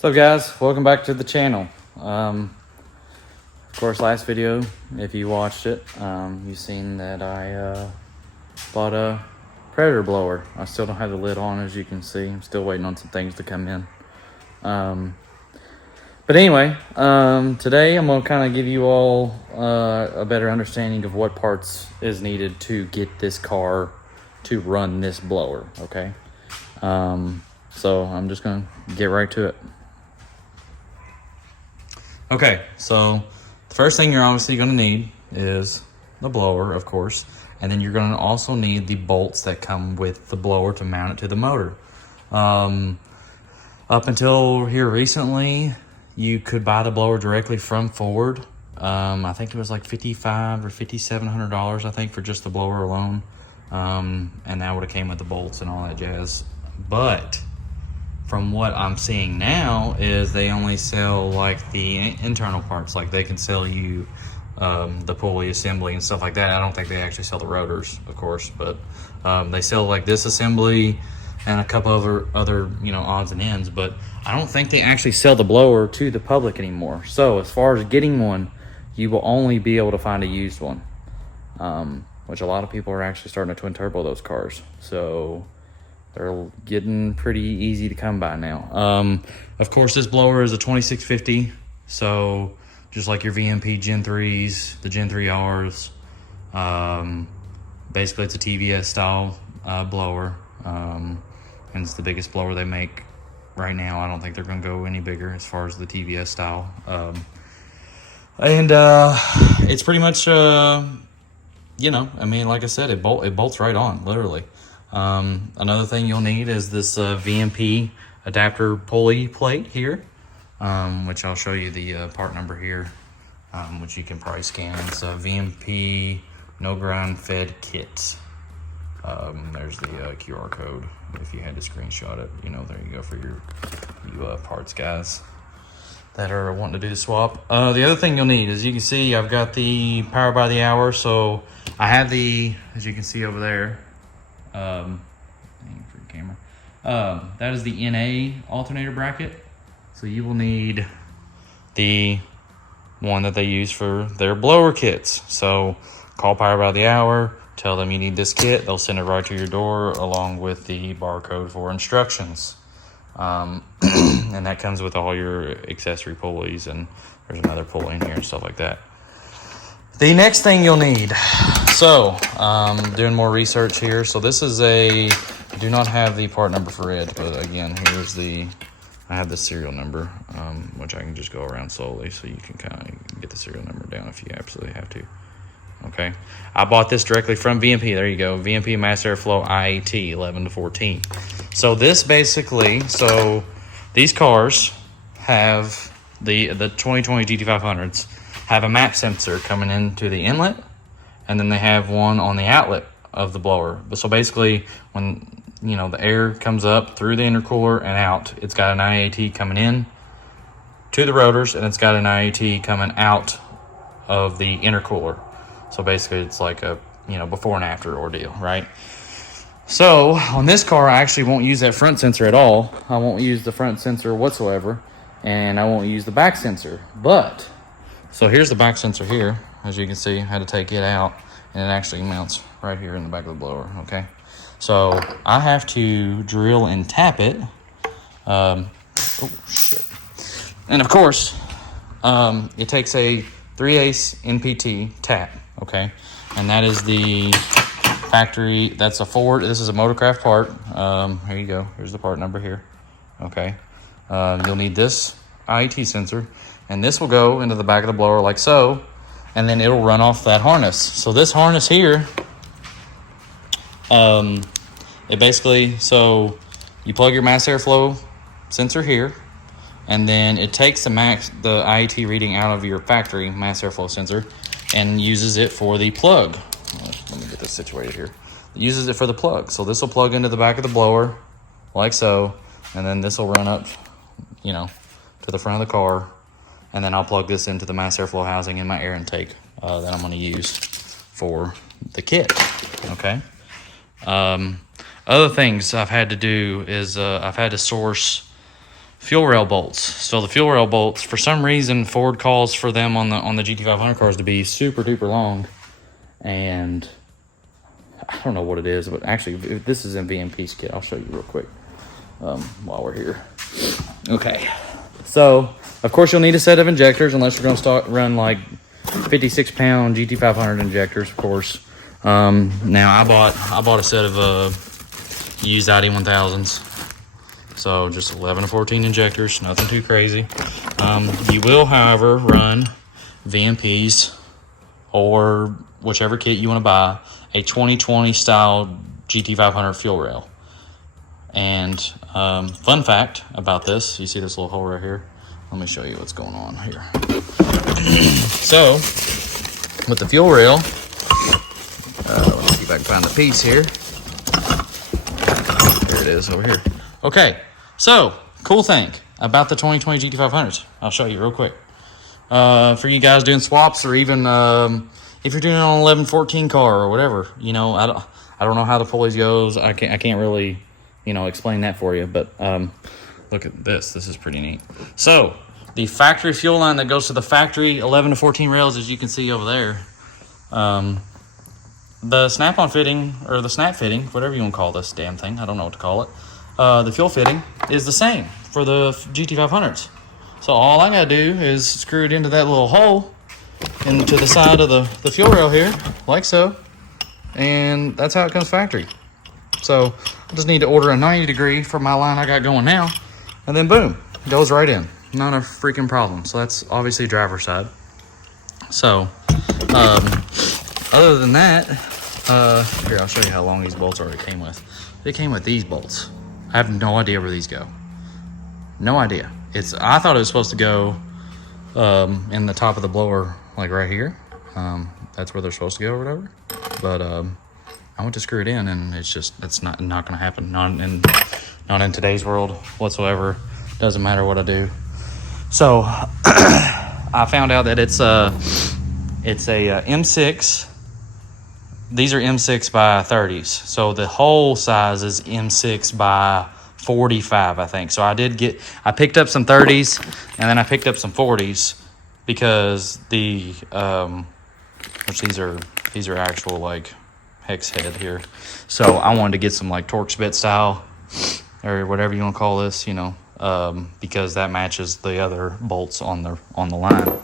What's up, guys? Welcome back to the channel. Of course, last video, if you watched it, you've seen that I bought a Predator blower. I still don't have the lid on, as you can see. I'm still waiting on some things to come in. But anyway, today I'm going to kind of give you all a better understanding of what parts is needed to get this car to run this blower, okay? So I'm just going to get right to it. Okay, so the first thing you're obviously going to need is the blower, of course, and then you're going to also need the bolts that come with the blower to mount it to the motor. Up until here recently, you could buy the blower directly from Ford. I think it was like $5,500 or $5,700, I think, for just the blower alone. And that would have came with the bolts and all that jazz. But from what I'm seeing now is they only sell like the internal parts. Like they can sell you the pulley assembly and stuff like that. I don't think they actually sell the rotors, of course, but they sell like this assembly and a couple of other odds and ends, but I don't think they actually sell the blower to the public anymore. So as far as getting one, you will only be able to find a used one, which a lot of people are actually starting to twin turbo those cars. So they're getting pretty easy to come by now. Of course, this blower is a 2650. So just like your VMP Gen 3s, the Gen 3Rs, basically it's a TVS style blower. And it's the biggest blower they make right now. I don't think they're going to go any bigger as far as the TVS style. It's pretty much, I mean, like I said, it bolts right on, literally. Another thing you'll need is this VMP adapter pulley plate here, which I'll show you the part number here, which you can probably scan. It's a VMP no ground fed kit. There's the QR code if you had to screenshot it. There you go for you parts guys that are wanting to do the swap. The other thing you'll need, as you can see, I've got the power by the hour. So I have the, as you can see over there, for the camera, that is the NA alternator bracket. So you will need the one that they use for their blower kits. So call Power by the Hour, tell them you need this kit. They'll send it right to your door along with the barcode for instructions. And that comes with all your accessory pulleys, and there's another pulley in here and stuff like that. The next thing you'll need, so doing more research here. So this is I do not have the part number for it, but again, I have the serial number, which I can just go around slowly so you can kind of get the serial number down if you absolutely have to. Okay, I bought this directly from VMP. There you go, VMP Mass Airflow IAT 11 to 14. So this basically, so these cars have the 2020 Gt500s have a map sensor coming into the inlet, and then they have one on the outlet of the blower. So basically, when the air comes up through the intercooler and out, it's got an IAT coming in to the rotors, and it's got an IAT coming out of the intercooler. So basically, it's like a before and after ordeal, right? So on this car, I actually won't use that front sensor at all. I won't use the front sensor whatsoever, and I won't use the back sensor. But so here's the back sensor here. As you can see, I had to take it out, and it actually mounts right here in the back of the blower. Okay, so I have to drill and tap it. Oh shit! And of course, it takes a 3/8 NPT tap. Okay, and that is the factory. That's a Ford. This is a Motorcraft part. Here you go. Here's the part number here. Okay, you'll need this IAT sensor, and this will go into the back of the blower like so, and then it'll run off that harness. So this harness here, it basically, so you plug your mass airflow sensor here, and then it takes the IAT reading out of your factory mass airflow sensor and uses it for the plug. Let me get this situated here. It uses it for the plug. So this will plug into the back of the blower like so, and then this will run up, to the front of the car, and then I'll plug this into the mass airflow housing in my air intake that I'm going to use for the kit. Okay. Other things I've had to do is I've had to source fuel rail bolts. So the fuel rail bolts, for some reason, Ford calls for them on the GT500 cars to be super duper long, and I don't know what it is, but actually, if this is in VMP's kit, I'll show you real quick while we're here. Okay, so of course you'll need a set of injectors unless you're going to run like 56-pound GT500 injectors, of course. Now I bought a set of used ID1000s. So just 11 to 14 injectors, nothing too crazy. You will, however, run VMPs or whichever kit you want to buy, a 2020 style GT500 fuel rail. And fun fact about this, you see this little hole right here? Let me show you what's going on here. So, with the fuel rail, let me see if I can find the piece here. There it is over here. Okay. So, cool thing about the 2020 GT500s. I'll show you real quick. For you guys doing swaps, or even if you're doing it on an 1114 car or whatever, you know, I don't know how the pulleys goes. I can't really, you know, explain that for you. But look at this. This is pretty neat. So, the factory fuel line that goes to the factory 11 to 14 rails, as you can see over there, the snap-on fitting, or the snap fitting, whatever you want to call this damn thing. I don't know what to call it. The fuel fitting is the same for the GT500s. So all I gotta do is screw it into that little hole into the side of the fuel rail here, like so, and that's how it comes factory. So I just need to order a 90 degree for my line I got going now, and then boom, it goes right in. Not a freaking problem. So that's obviously driver's side. So other than that, here, I'll show you how long these bolts already came with. They came with these bolts. I have no idea where these go. No idea. I thought it was supposed to go in the top of the blower, like right here. That's where they're supposed to go or whatever. But I went to screw it in, and it's not going to happen. Not in today's world whatsoever. Doesn't matter what I do. So I found out that it's a M6. These are M6 by 30s. So the whole size is M6 by 45, I think. So I picked up some 30s, and then I picked up some 40s because these are actual like hex head here. So I wanted to get some like Torx bit style, or whatever you want to call this, you know, because that matches the other bolts on the line.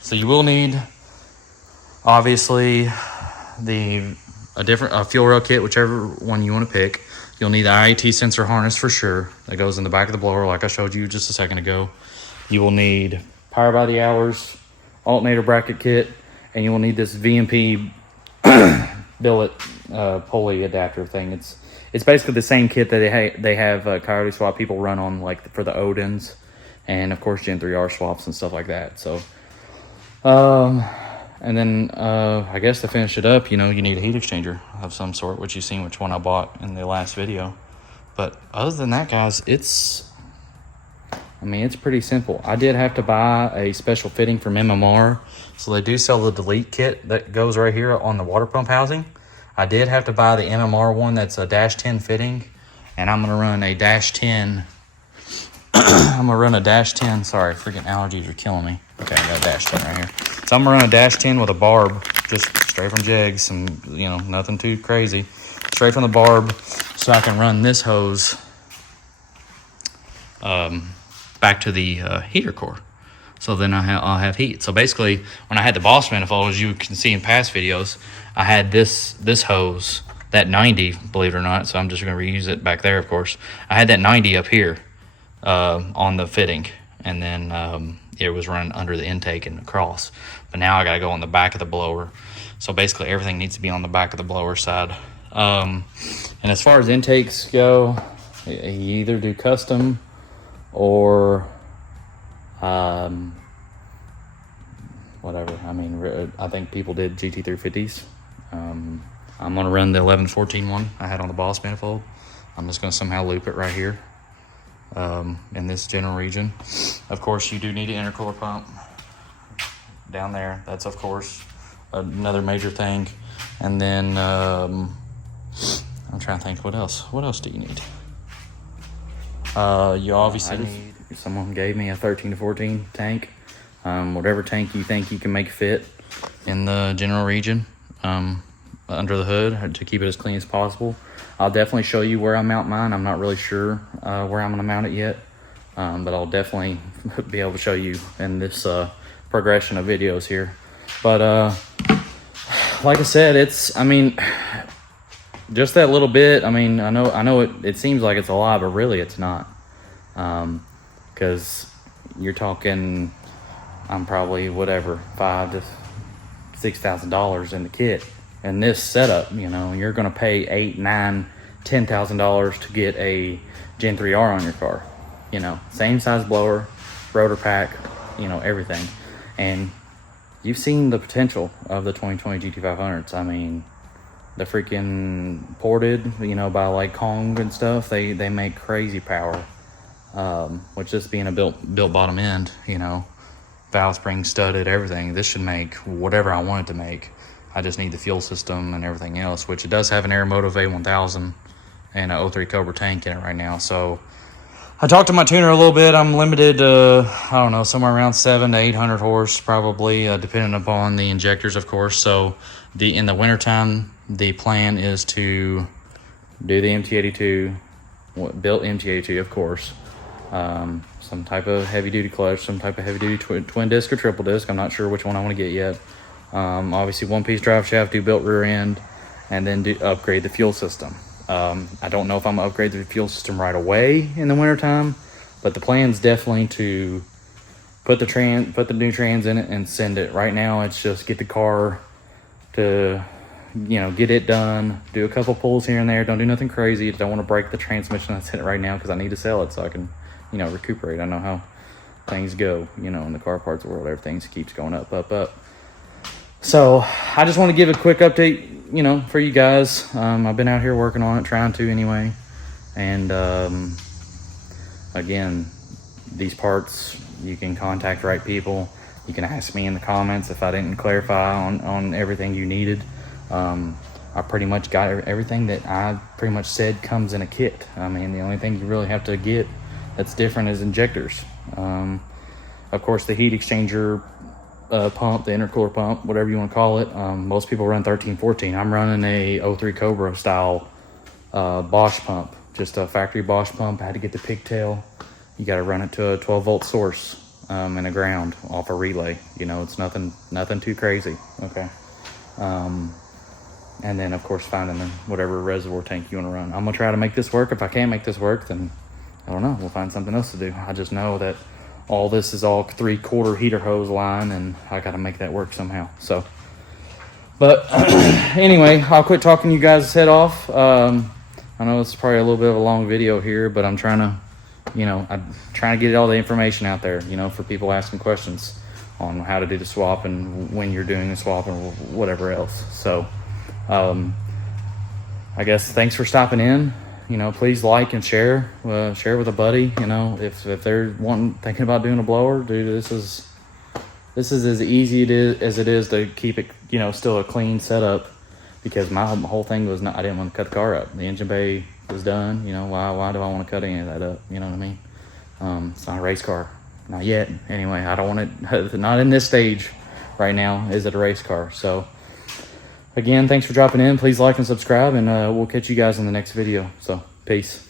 So you will need, obviously, a fuel rail kit, whichever one you want to pick. You'll need the IAT sensor harness for sure. That goes in the back of the blower, like I showed you just a second ago. You will need power by the hours, alternator bracket kit, and you will need this VMP billet pulley adapter thing. It's basically the same kit that they have Coyote Swap people run on, like for the Odins, and of course Gen 3R swaps and stuff like that. So, and then I guess to finish it up, you know, you need a heat exchanger of some sort, which you've seen which one I bought in the last video. But other than that, guys, it's pretty simple. I did have to buy a special fitting from MMR. So they do sell the delete kit that goes right here on the water pump housing. I did have to buy the MMR one that's a -10 fitting, and I'm going to run a -10. I'm going to run a -10. Sorry, freaking allergies are killing me. Okay, I got a -10 right here. So I'm going to run a -10 with a barb, just straight from Jegs, and, you know, nothing too crazy. Straight from the barb, so I can run this hose back to the heater core. So then I'll have heat. So basically, when I had the Boss manifold, as you can see in past videos, I had this hose, that 90, believe it or not. So I'm just going to reuse it back there, of course. I had that 90 up here on the fitting, and then it was running under the intake and across. But now I got to go on the back of the blower. So basically, everything needs to be on the back of the blower side. And as far as intakes go, you either do custom or whatever. I mean, I think people did GT350s. I'm going to run the 1114 one I had on the Boss manifold. I'm just going to somehow loop it right here in this general region. Of course, you do need an intercooler pump down there. That's, of course, another major thing. And then I'm trying to think, what else do you need? You obviously need... Someone gave me a 13 to 14 tank. Whatever tank you think you can make fit in the general region under the hood to keep it as clean as possible. I'll definitely show you where I mount mine. I'm not really sure where I'm going to mount it yet, but I'll definitely be able to show you in this progression of videos here. But like I said, I mean, just that little bit. I mean, I know it seems like it's a lot, but really it's not, because you're talking, I'm probably whatever $5,000 to $6,000 in the kit. And this setup, you know, you're going to pay $8,000, $9,000, $10,000 to get a Gen 3R on your car. You know, same size blower, rotor pack, you know, everything. And you've seen the potential of the 2020 Gt500s. I mean, the freaking ported, you know, by like Kong and stuff, they make crazy power. Which this being a built bottom end, you know, valve spring studded, everything, this should make whatever I want it to make. I just need the fuel system and everything else, which it does have an Aeromotive A1000 and an 03 Cobra tank in it right now. So I talked to my tuner a little bit. I'm limited to, I don't know, somewhere around 700 to 800 horse probably, depending upon the injectors, of course. So in the wintertime, the plan is to do the MT82, built MT82, of course. Some type of heavy duty clutch, some type of heavy duty twin disc or triple disc. I'm not sure which one I want to get yet. Obviously one piece drive shaft, do built rear end, and then upgrade the fuel system. I don't know if I'm gonna upgrade the fuel system right away in the wintertime, but the plan is definitely to put the new trans in it and send it. Right now it's just get the car to, you know, get it done, do a couple pulls here and there, don't do nothing crazy. Don't want to break the transmission that's in it right now because I need to sell it so I can, you know, recuperate. I know how things go, you know, in the car parts world. Everything keeps going up. So I just want to give a quick update, you know, for you guys. I've been out here working on it, trying to anyway. And again, these parts, you can contact the right people. You can ask me in the comments if I didn't clarify on everything you needed. I pretty much got everything that I pretty much said comes in a kit. I mean, the only thing you really have to get that's different is injectors. Of course, the heat exchanger pump, the intercooler pump, whatever you want to call it. Most people run 13-14. I'm running a 03 Cobra style Bosch pump, just a factory Bosch pump. I had to get the pigtail. You got to run it to a 12 volt source and a ground off a relay. You know, it's nothing too crazy. Okay. And then of course finding whatever reservoir tank you want to run. I'm gonna try to make this work. If I can't make this work, then I don't know, we'll find something else to do. I just know that all this is all 3/4 heater hose line, and I got to make that work somehow. So, but anyway, I'll quit talking you guys' head off. I know it's probably a little bit of a long video here, but I'm trying to, you know, I'm trying to get all the information out there, you know, for people asking questions on how to do the swap and when you're doing the swap and whatever else. So, I guess thanks for stopping in. You know, please like and share with a buddy. You know, if they're thinking about doing a blower, dude, this is as easy as it is to keep it, you know, still a clean setup, because my whole thing was I didn't want to cut the car up. The engine bay was done. You know, why do I want to cut any of that up? You know what I mean? It's not a race car, not yet. Anyway, I don't want it. Not in this stage right now. Is it a race car? So. Again, thanks for dropping in. Please like and subscribe, and we'll catch you guys in the next video. So, peace.